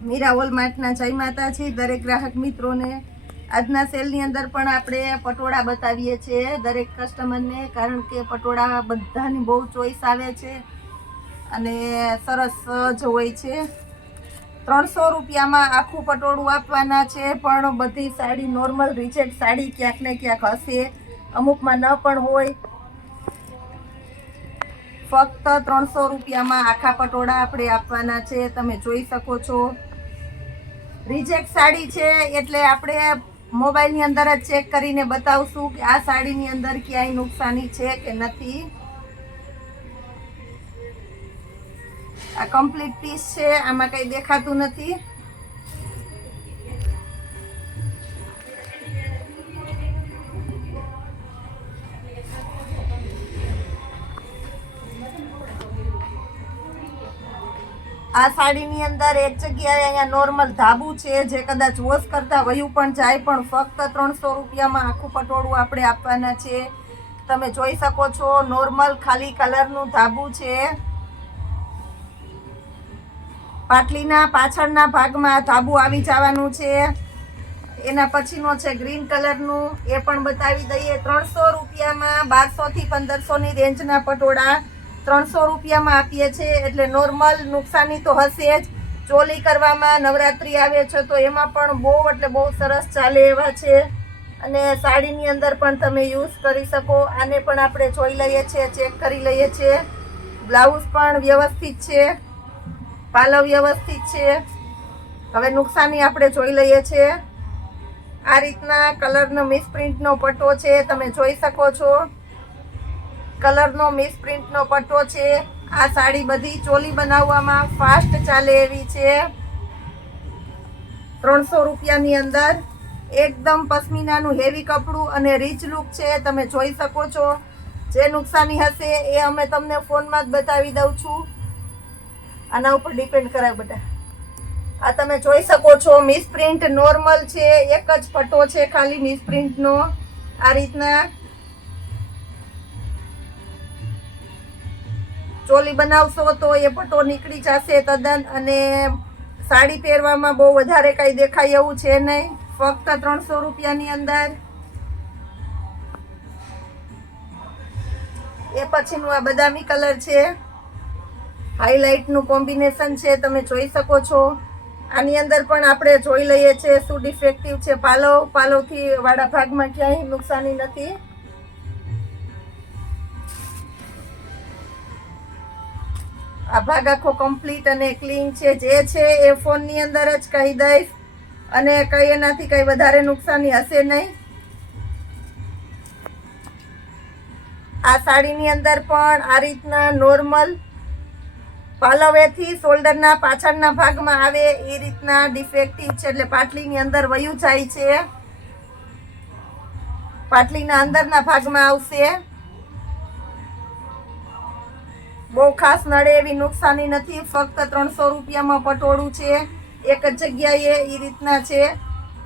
મીરા હોલમાર્ટના જય માતાજી દરેક ગ્રાહક મિત્રોને। આજના સેલની અંદર પણ આપણે પટોળા બતાવીએ છીએ દરેક કસ્ટમરને, કારણ કે પટોળા બધાની બહુ ચોઈસ આવે છે અને સરસ જ હોય છે। 300 રૂપિયામાં આખું પટોળું આપવાના છે, પણ બધી સાડી નોર્મલ રિજેક્ટ સાડી ક્યાંક ને ક્યાંક હશે, અમુકમાં ન પણ હોય। ફક્ત 300 રૂપિયામાં આખા પટોળા આપણે આપવાના છે, તમે જોઈ શકો છો। રિજેક્ટ સાડી છે એટલે આપણે મોબાઈલની અંદર જ ચેક કરીને બતાવશું કે આ સાડીની અંદર ક્યાંય નુકસાની છે કે નથી। આ કમ્પ્લીટ પીસ છે, આમાં કંઈ દેખાતું નથી। આ સાડીની અંદર એક જગ્યાએ અહીંયા નોર્મલ ધાબુ છે, જે કદાચ વોશ કરતા વયું પણ જાય, પણ ફક્ત 300 રૂપિયામાં આખું પટોળું આપણે આપવાના છે। તમે જોઈ શકો છો નોર્મલ ખાલી કલરનું ધાબુ છે। પાટલીના પાછળના ભાગમાં ધાબુ આવી જવાનું છે। એના પછીનો છે ગ્રીન કલરનું, એ પણ બતાવી દઈએ। 300 રૂપિયામાં 1200 થી 1500 ની રેન્જના પટોળા 300 રૂપિયામાં આપીએ છીએ, એટલે નોર્મલ નુકસાની તો હશે જ। ચોલી કરવામાં નવરાત્રી આવે છે તો એમાં પણ બહુ એટલે બહુ સરસ ચાલે એવા છે, અને સાડીની અંદર પણ તમે યુઝ કરી શકો। આને પણ આપણે જોઈ લઈએ છીએ, ચેક કરી લઈએ છીએ। બ્લાઉઝ પણ વ્યવસ્થિત છે, પાલવ વ્યવસ્થિત છે। હવે નુકસાની આપણે જોઈ લઈએ છીએ। આ રીતના કલરનો મિસપ્રિન્ટનો પટ્ટો છે, તમે જોઈ શકો છો। કલરનો મિસપ્રિન્ટનો પટ્ટો છે। આ સાડી બધી ચોલી બનાવવામાં ફાસ્ટ ચાલે એવી છે। 300 રૂપિયાની અંદર એકદમ પશ્મિનાનું હેવી કપડું અને રીચ લુક છે, તમે જોઈ શકો છો। જે નુકસાની હશે એ અમે તમને ફોનમાં જ બતાવી દઉં છું, આના ઉપર ડિપેન્ડ કરાય બેટા। આ તમે જોઈ શકો છો મિસપ્રિન્ટ નોર્મલ છે, એક જ પટ્ટો છે ખાલી મિસપ્રિન્ટનો। આ રીતના ચોલી બનાવશો તો એ પટ્ટો નીકળી જશે તદ્દન, અને સાડી પહેરવામાં બહુ વધારે કંઈ દેખાય એવું છે નહીં। ફક્ત 300 રૂપિયાની અંદર। એ પછીનું આ બદામી કલર છે, હાઈલાઇટનું કોમ્બિનેશન છે, તમે જોઈ શકો છો। આની અંદર પણ આપણે જોઈ લઈએ છીએ શું ડિફેક્ટિવ છે પાલવથી વાળા ભાગમાં ક્યાંય નુકસાની નથી। આ ભાગ આખો કમ્પ્લીટ અને ક્લીન છે, જે છે એ ફોનની અંદર જ કહી દઈશ, અને કઈ એનાથી કઈ વધારે નુકસાની હશે નહીં। આ સાડીની અંદર પણ આ રીતના નોર્મલ પાલવેથી શોલ્ડરના પાછળના ભાગમાં આવે એ રીતના ડિફેક્ટિવ છે, એટલે પાટલીની અંદર વયું જાય છે, પાટલીના અંદરના ભાગમાં આવશે। બહુ ખાસ નડે એવી નુકસાની નથી। ફક્ત 300 રૂપિયામાં પટોળું છે, એક જ જગ્યાએ એ રીતના છે,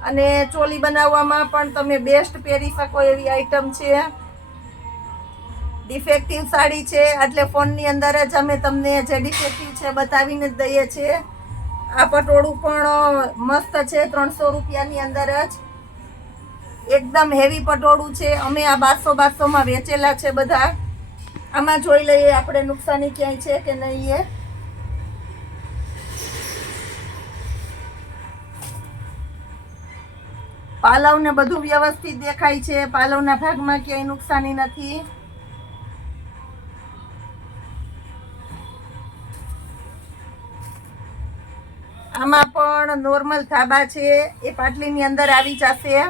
અને ચોલી બનાવવામાં પણ તમે બેસ્ટ પહેરી શકો એવી આઈટમ છે। ડિફેક્ટિવ સાડી છે એટલે ફોનની અંદર જ અમે તમને જે ડિફેક્ટિવ છે બતાવીને જ દઈએ છીએ। આ પટોળું પણ મસ્ત છે, 300 રૂપિયાની અંદર જ એકદમ હેવી પટોળું છે। અમે આ 1200-1200માં વેચેલા છે બધા। આમાં જોઈ લઈએ આપણે નુકસાની ક્યાંય છે કે નહીં। પાલવ ને બધું વ્યવસ્થિત દેખાય છે, પાલવના ભાગમાં ક્યાંય નુકસાની નથી। આમાં પણ નોર્મલ ધાબા છે, એ પાટલીની અંદર આવી જશે,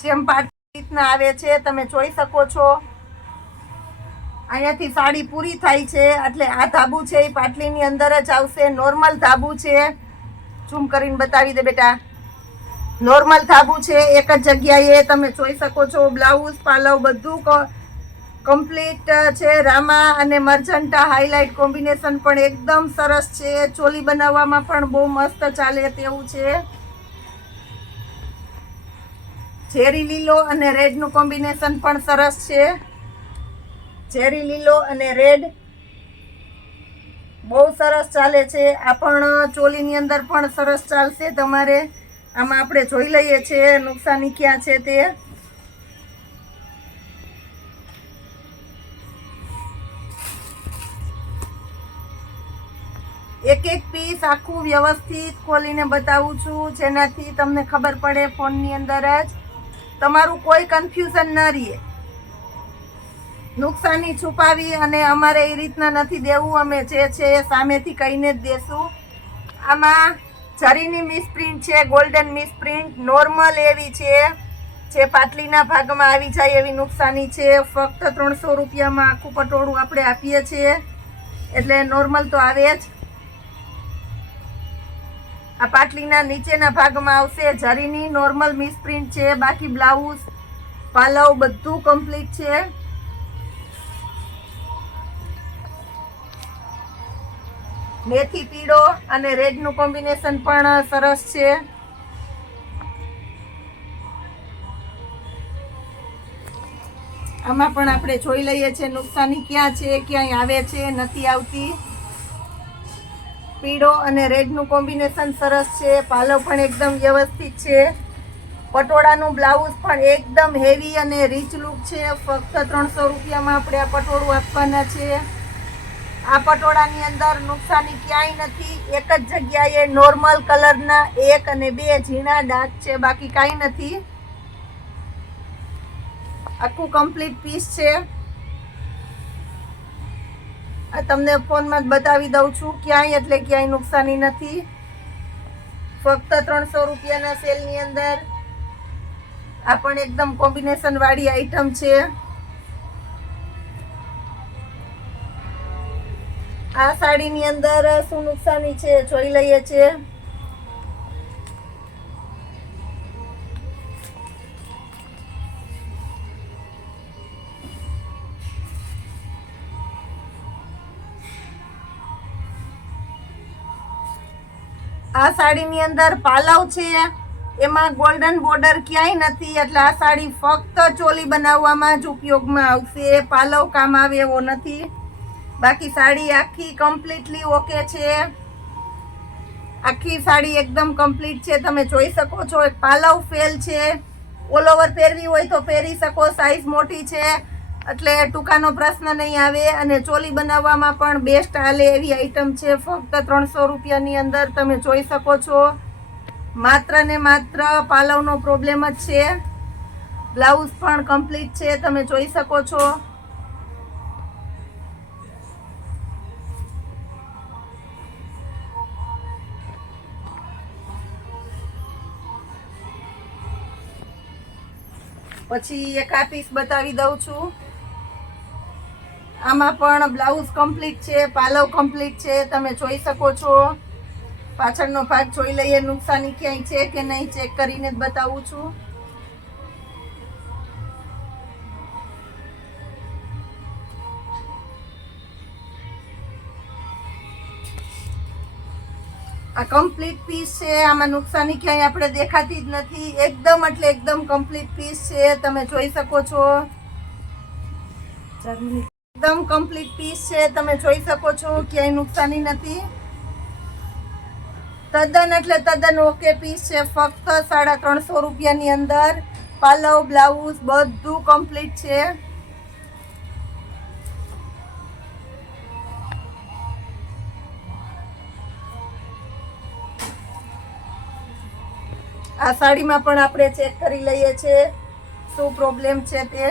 જેમ પાટલી રીતના આવે છે, તમે જોઈ શકો છો। અહીંયાથી સાડી પૂરી થાય છે એટલે આ ધાબુ છે એ પાટલીની અંદર જ આવશે। નોર્મલ ધાબુ છે, ઝૂમ કરીને બતાવી દે બેટા। નોર્મલ ધાબુ છે, એક જ જગ્યાએ તમે જોઈ શકો છો। બ્લાઉઝ પાલવ બધું કમ્પ્લીટ છે। રામા અને મર્જન્ટા હાઈલાઇટ કોમ્બિનેશન પણ એકદમ સરસ છે, ચોલી બનાવવામાં પણ બહુ મસ્ત ચાલે તેવું છે। ઝેરી લીલો અને રેડનું કોમ્બિનેશન પણ સરસ છે, ઝેરી લીલો અને રેડ। બહુ સરસ ચાલે છે. આ પણ ચોલીની અંદર પણ સરસ ચાલશે તમારે. આમાં આપણે જોઈ લઈએ છીએ નુકસાની ક્યાં છે તે. એક એક પીસ આખું વ્યવસ્થિત ખોલીને બતાવું છું, જેનાથી તમને ખબર પડે ફોનની અંદર જ, તમારું કોઈ કન્ફ્યુઝન ન રહે. નુકસાની છુપાવી અને અમારે એ રીતના નથી દેવું, અમે જે છે એ સામેથી કહીને જ દેશું. આમાં જરીની મિસપ્રિન્ટ છે, ગોલ્ડન મિસપ્રિન્ટ નોર્મલ એવી છે, જે પાટલીના ભાગમાં આવી જાય એવી નુકસાની છે. ફક્ત 300 રૂપિયામાં આખું પટોળું આપણે આપીએ છીએ, એટલે નોર્મલ તો આવે જ. આ પાટલીના નીચેના ભાગમાં આવશે જરીની નોર્મલ મિસપ્રિન્ટ છે. બાકી બ્લાઉઝ, પાલવ બધું કમ્પ્લીટ છે. મેથી પીળો અને રેડનું કોમ્બિનેશન પણ સરસ છે. આમાં પણ આપણે જોઈ લઈએ છીએ નુકસાની ક્યાં છે, ક્યાંય આવે છે, નથી આવતી. પીળો અને રેડનું કોમ્બિનેશન સરસ છે. પાલવ પણ એકદમ વ્યવસ્થિત છે. પટોળાનું બ્લાઉઝ પણ એકદમ હેવી અને રીચ લુક છે. ફક્ત 300 રૂપિયામાં આપણે આ પટોળું આપવાના છે. આ પટોળાની અંદર નુકસાની ક્યાંય નથી. એક જ જગ્યાએ નોર્મલ કલરના 1 અને 2 ઝીણા ડાઘ છે, બાકી કાંઈ નથી. આખું કમ્પ્લીટ પીસ છે. આ તમને ફોનમાં જ બતાવી દઉં છું, ક્યાંય એટલે ક્યાંય નુકસાની નથી. ફક્ત 300 રૂપિયાના સેલની અંદર આ પણ એકદમ કોમ્બિનેશન વાળી આઈટમ છે. આ સાડીની અંદર શું નુકસાની છે જોઈ લઈએ છીએ. આ સાડીની અંદર પાલવ છે, એમાં ગોલ્ડન બોર્ડર ક્યાંય નથી, એટલે આ સાડી ફક્ત ચોલી બનાવવામાં જ ઉપયોગમાં આવશે. પાલવ કામ આવે એવો નથી. બાકી સાડી આખી કમ્પ્લીટલી ઓકે છે. આખી સાડી એકદમ કમ્પ્લીટ છે. તમે જોઈ શકો છો. એક પાલવ ફેલ છે. ઓલ ઓવર પહેરવી હોય તો પહેરી શકો. સાઈઝ મોટી છે એટલે ટૂંકાનો પ્રશ્ન નહીં આવે. અને ચોલી બનાવવામાં પણ બેસ્ટ હાલે એવી આઈટમ છે. ફક્ત 300 રૂપિયાની અંદર તમે જોઈ શકો છો. માત્ર ને માત્ર પાલવનો પ્રોબ્લેમ જ છે. બ્લાઉઝ પણ કમ્પ્લીટ છે, તમે જોઈ શકો છો. પછી એક આ પીસ બતાવી દઉં છું. આમાં પણ બ્લાઉઝ કમ્પ્લીટ છે, પાલવ કમ્પ્લીટ છે, તમે જોઈ શકો છો. પાછળનો ભાગ જોઈ લઈએ, નુકસાની ક્યાંય છે કે નહીં ચેક કરીને જ બતાવું છું. આ કમ્પ્લીટ પીસ છે. આમાં નુકસાની ક્યાંય આપણે દેખાતી જ નથી. એકદમ એટલે એકદમ કમ્પ્લીટ પીસ છે, તમે જોઈ શકો છો. એકદમ કમ્પ્લીટ પીસ છે, તમે જોઈ શકો છો. ક્યાંય નુકસાની નથી. તદ્દન એટલે તદ્દન ઓકે પીસ છે. ફક્ત 350 રૂપિયાની અંદર પાલવ, બ્લાઉઝ બધું કમ્પ્લીટ છે. આ સાડીમાં પણ આપણે ચેક કરી લઈએ છીએ શું પ્રોબ્લેમ છે તે.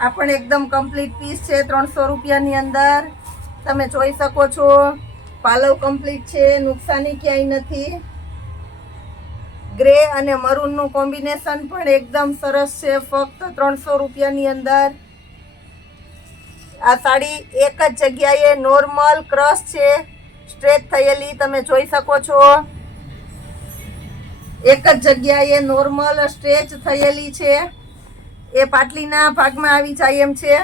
આ પણ એકદમ કમ્પ્લીટ પીસ છે. 300 રૂપિયાની અંદર તમે જોઈ શકો છો. પાલવ કમ્પ્લીટ છે, નુકસાની ક્યાંય નથી. ગ્રે અને મરૂનનું કોમ્બિનેશન પણ એકદમ સરસ છે. ફક્ત 300 રૂપિયાની અંદર આ સાડી એક જ જગ્યાએ નોર્મલ ક્રશ છે, સ્ટ્રેચ થયેલી તમે જોઈ શકો છો. એક જ જગ્યાએ નોર્મલ સ્ટ્રેચ થયેલી છે. એ પાટલીના ભાગમાં આવી જાય એમ છે.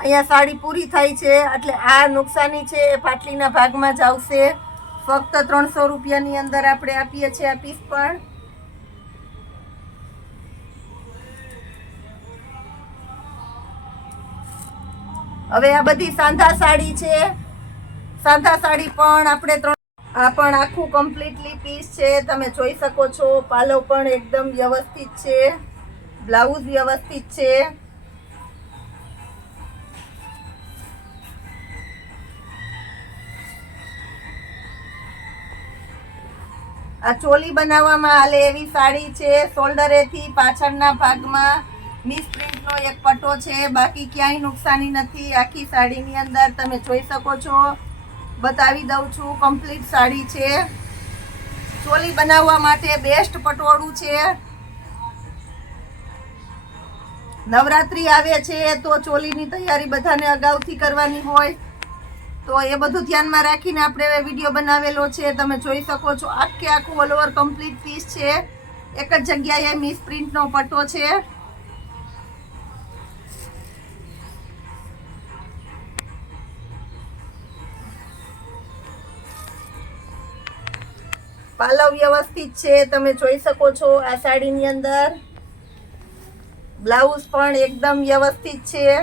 અહીંયા સાડી પૂરી થાય છે એટલે આ નુકસાની છે એ પાટલીના ભાગમાં જ આવશે. ફક્ત 300 રૂપિયાની અંદર આપણે આપીએ છીએ આ પીસ પણ. હવે આ બધી સાંધા સાડી છે. સાંધા સાડી પણ આપણે આ પણ આખું કમ્પ્લીટલી પીસ છે, તમે જોઈ શકો છો. પાલવ પણ એકદમ વ્યવસ્થિત છે, બ્લાઉઝ વ્યવસ્થિત છે. આ ચોલી બનાવવામાં હાલે એવી સાડી છે. શોલ્ડરેથી પાછળના ભાગમાં મિસપ્રિન્ટનો એક પટ્ટો છે, બાકી ક્યાંય નુકસાની નથી. આખી સાડીની અંદર તમે જોઈ શકો છો. બતાવી દઉં છું, કમ્પ્લીટ સાડી છે. ચોલી બનાવવા માટે બેસ્ટ પટોળું છે. નવરાત્રી આવે છે તો ચોલીની તૈયારી બધાને અગાઉથી કરવાની હોય, તો એ બધું ધ્યાનમાં રાખીને આપણે વિડીયો બનાવેલો છે. તમે જોઈ શકો છો આખે આખું ઓલ ઓવર કમ્પ્લીટ પીસ છે. એક જ જગ્યાએ મિસ પ્રિન્ટનો પટ્ટો છે. પાલવ વ્યવસ્થિત છે, તમે જોઈ શકો છો. આ સાડીની અંદર બ્લાઉઝ પણ એકદમ વ્યવસ્થિત છે.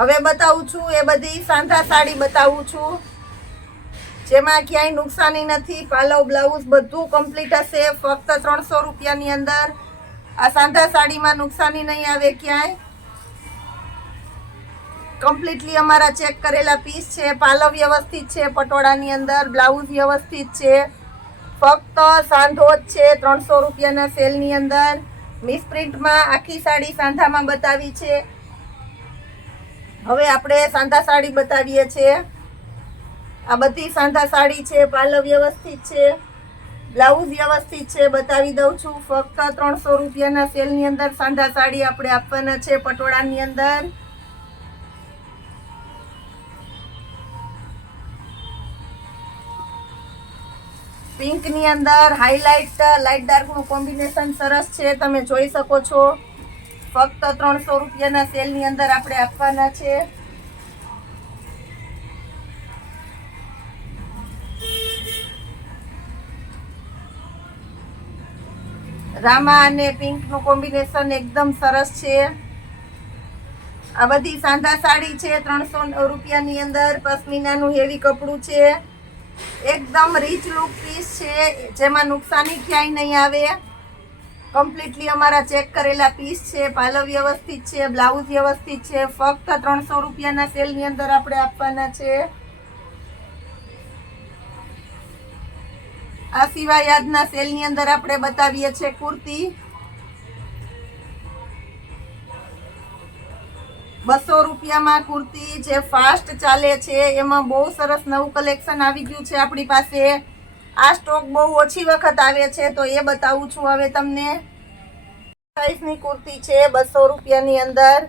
હવે બતાવું છું એ બધી સાંધા સાડી બતાવું છું, જેમાં ક્યાંય નુકસાની નથી. પાલવ બ્લાઉઝ બધું કમ્પ્લીટ હશે. ફક્ત 300 રૂપિયાની અંદર આ સાંધા સાડીમાં નુકસાની નહીં આવે ક્યાંય. કમ્પ્લીટલી અમારા ચેક કરેલા પીસ છે. પાલવ વ્યવસ્થિત છે, પટોળાની અંદર બ્લાઉઝ વ્યવસ્થિત છે. ફક્ત સાંધો જ છે 300 રૂપિયાના સેલની અંદર. મિસ પ્રિન્ટમાં આખી સાડી સાંધામાં બતાવી છે. હવે આપણે સાંધા સાડી બતાવીએ છીએ. આ બધી સાંધા સાડી છે. પાલવ વ્યવસ્થિત છે, બ્લાઉઝ વ્યવસ્થિત છે. બતાવી દઉં છું. ફક્ત 300 રૂપિયાના સેલની અંદર સાંધા સાડી આપણે આપવાના છે પટોળાની અંદર. પિંકની અંદર હાઇલાઇટ લાઇટ ડાર્કનું કોમ્બિનેશન સરસ છે, તમે જોઈ શકો છો. ફક્ત 300 રૂપિયાના સેલની અંદર આપણે આપવાના છે. રામા અને પિંકનું કોમ્બિનેશન એકદમ સરસ છે. આ બધી સાંધા સાડી છે 300 રૂપિયાની અંદર. પશ્મિનાનું હેવી કપડું છે. એકદમ રીચ લુક પીસ છે, જેમાં નુકસાની ક્યાંય નહીં આવે. કમ્પ્લીટલી અમારા ચેક કરેલા પીસ છે. પાલવ વ્યવસ્થિત છે, બ્લાઉઝ વ્યવસ્થિત છે. ફક્ત 300 રૂપિયાના સેલની અંદર આપણે આપવાના છે. આ સિવાય આજના સેલની અંદર આપણે બતાવીએ છીએ કુર્તી. 200 રૂપિયામાં કુર્તી જે ફાસ્ટ ચાલે છે, એમાં બહુ સરસ નવું કલેક્શન આવી ગયું છે આપણી પાસે. આ સ્ટોક બહુ ઓછી વખત આવે છે, તો એ બતાવું છું હવે તમને. સાઈઝની કુર્તી છે 200 રૂપિયાની અંદર.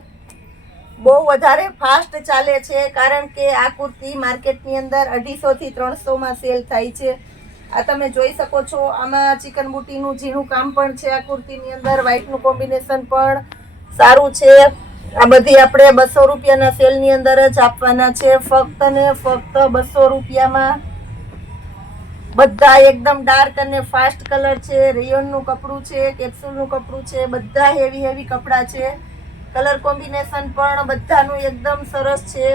બહુ વધારે ફાસ્ટ ચાલે છે, કારણ કે આ કુર્તી માર્કેટની અંદર 250 થી 300માં સેલ થાય છે. આ તમે જોઈ શકો છો. આમાં ચિકન બુટીનું ઝીણું કામ પણ છે. આ કુર્તીની અંદર વ્હાઈટનું કોમ્બિનેશન પણ સારું છે. આ બધી આપણે 200 રૂપિયાના સેલની અંદર જ આપવાના છે. ફક્ત ને ફક્ત 200 રૂપિયામાં. બધા એકદમ ડાર્ક અને ફાસ્ટ કલર છે. રેયોનનું કપડું છે, કેપ્સ્યુલનું કપડું છે. બધા હેવી હેવી કપડાં છે. કલર કોમ્બિનેશન પણ બધાનું એકદમ સરસ છે.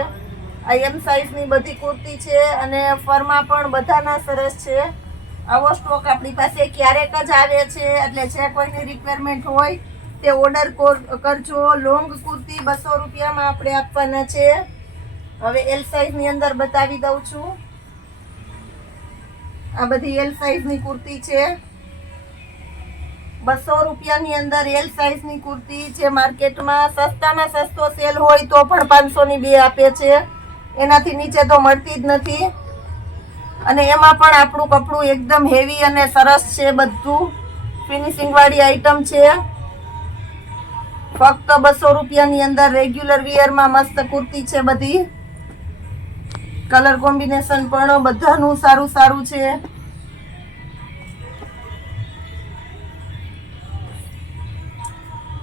આ એમ સાઈઝની બધી કુર્તી છે અને ફરમાં પણ બધાના સરસ છે. આવો સ્ટોક આપણી પાસે ક્યારેક જ આવે છે, એટલે જે કોઈની રિક્વાયરમેન્ટ હોય તે ઓર્ડર કરજો. લોંગ કુર્તી 200 રૂપિયામાં આપણે આપવાના છે. હવે એલ સાઈઝની અંદર બતાવી દઉં છું. આ બધી એલ સાઈઝની કુર્તી છે. 200 રૂપિયાની અંદર એલ સાઈઝની કુર્તી જે માર્કેટમાં સસ્તામાં સસ્તો સેલ હોય તો પણ 500ની 2 આપે છે. એનાથી નીચે તો મળતી જ નથી. અને એમાં પણ આપણું કપડું એકદમ હેવી અને સરસ છે. બધું ફિનિશિંગ વાળી આઈટમ છે. ફક્ત 200 રૂપિયાની અંદર રેગ્યુલર વિયરમાં મસ્ત કુર્તી છે બધી. કલર કોમ્બિનેશન પણ બધાનું સારું સારું છે.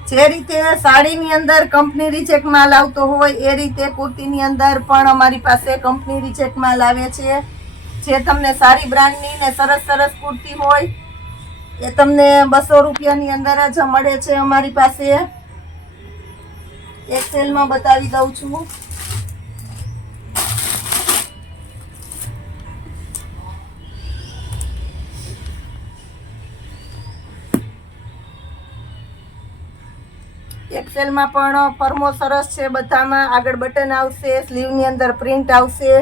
જે રીતે સાડીની અંદર કંપની રિજેક્ટ માલ આવતો હોય, એ રીતે કુર્તીની અંદર પણ અમારી પાસે કંપની રિજેક્ટ માલ આવે છે. જે તમને સારી બ્રાન્ડની ને સરસ સરસ કુર્તી હોય એ તમને 200 રૂપિયાની અંદર જ મળે છે અમારી પાસે. એક સેલમાં બતાવી દઉં છું. એક્સેલમાં પણ ફર્મો સરસ છે. બધામાં આગળ બટન આવશે, સ્લીવની અંદર પ્રિન્ટ આવશે.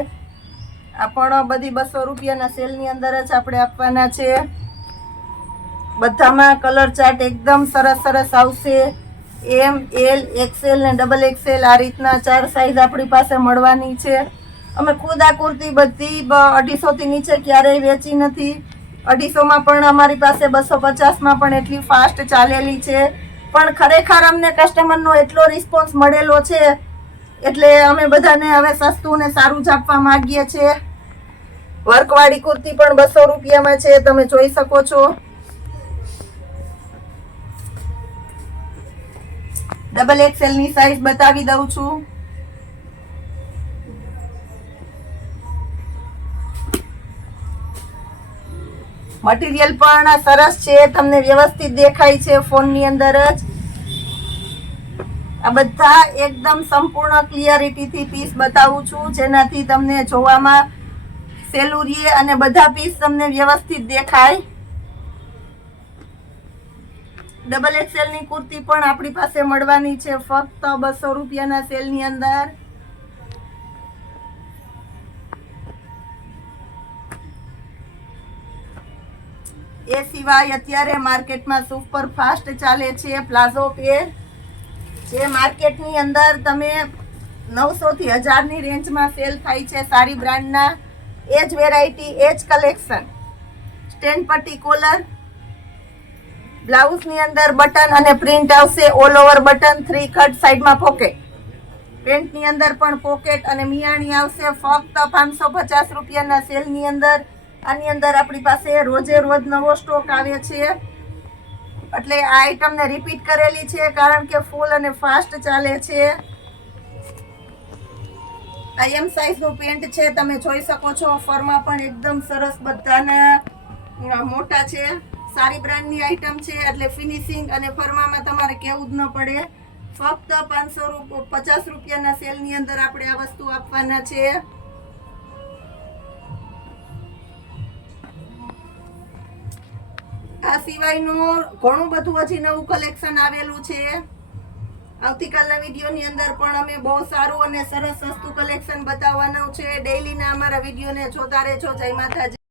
આ પણ બધી 200 રૂપિયાના સેલની અંદર જ આપણે આપવાના છે. બધામાં કલર ચાર્ટ એકદમ સરસ સરસ આવશે. એમ, એલ, એક્સેલ ને ડબલ એક્સેલ આ રીતના 4 સાઈઝ આપણી પાસે મળવાની છે. અમે ખુદ આ કુર્તી બધી 250 થી નીચે ક્યારેય વેચી નથી. 250માં પણ અમારી પાસે 250માં પણ એટલી ફાસ્ટ ચાલેલી છે. પણ ખરેખર અમને કસ્ટમરનો એટલો રિસ્પોન્સ મળેલો છે એટલે અમે બધાને હવે સસ્તું ને સારું જ આપવા માંગીએ છીએ. વર્કવાળી કુર્તી પણ 200 રૂપિયામાં છે, તમે જોઈ શકો છો. ડબલ એક્સેલ ની સાઈઝ બતાવી દઉં છું. મટીરિયલ પણ સરસ છે, તમને વ્યવસ્થિત દેખાય છે ફોનની અંદર જ. આ બધા એકદમ સંપૂર્ણ ક્લિયરિટીથી પીસ બતાવું છું, જેનાથી તમને જોવામાં સહેલું રહે અને બધા પીસ તમને વ્યવસ્થિત દેખાય. ડબલ એક્સેલ ની કુર્તી પણ આપણી પાસે મળવાની છે ફક્ત 200 રૂપિયાના સેલની અંદર. એ સિવાય અત્યારે માર્કેટમાં સુપર ફાસ્ટ ચાલે છે પ્લાઝો પેર, જે માર્કેટની અંદર તમે 900 થી 1000 ની રેન્જમાં સેલ થાય છે. સારી બ્રાન્ડના એજ વેરાયટી, એજ કલેક્શન. સ્ટેન્ડ પટ્ટી કોલર, બ્લાઉઝની અંદર બટન અને પ્રિન્ટ આવશે. ઓલ ઓવર બટન, 3 કટ, સાઈડમાં પોકેટ. પેન્ટની અંદર પણ પોકેટ અને મિયાણી આવશે ફક્ત 550 રૂપિયાના સેલની અંદર. આની અંદર આપણી પાસે રોજે રોજ નવો સ્ટોક આવે છે એટલે આ આઈટમને રિપીટ કરેલી છે કારણ કે ફૂલ અને ફાસ્ટ ચાલે છે. આ એમ સાઈઝનું પેન્ટ છે, તમે જોઈ શકો છો. ફરમાં પણ એકદમ સરસ બધાના મોટા છે. સારી બ્રાન્ડની આઈટમ છે એટલે ફિનિશિંગ અને ફરવામાં તમારે કેવું જ ન પડે. ફક્ત 550 રૂપિયાના સેલની અંદર આપણે આ વસ્તુ આપવાના છે. આ સિવાયનું ઘણું બધું હજી નવું કલેક્શન આવેલું છે. આવતીકાલના વિડીયોની અંદર પણ અમે બહુ સારું અને સરસ સસ્તું કલેક્શન બતાવવાનું છે. ડેઈલીના અમારા વિડીયોને જોતા રહેજો. જય માતાજી.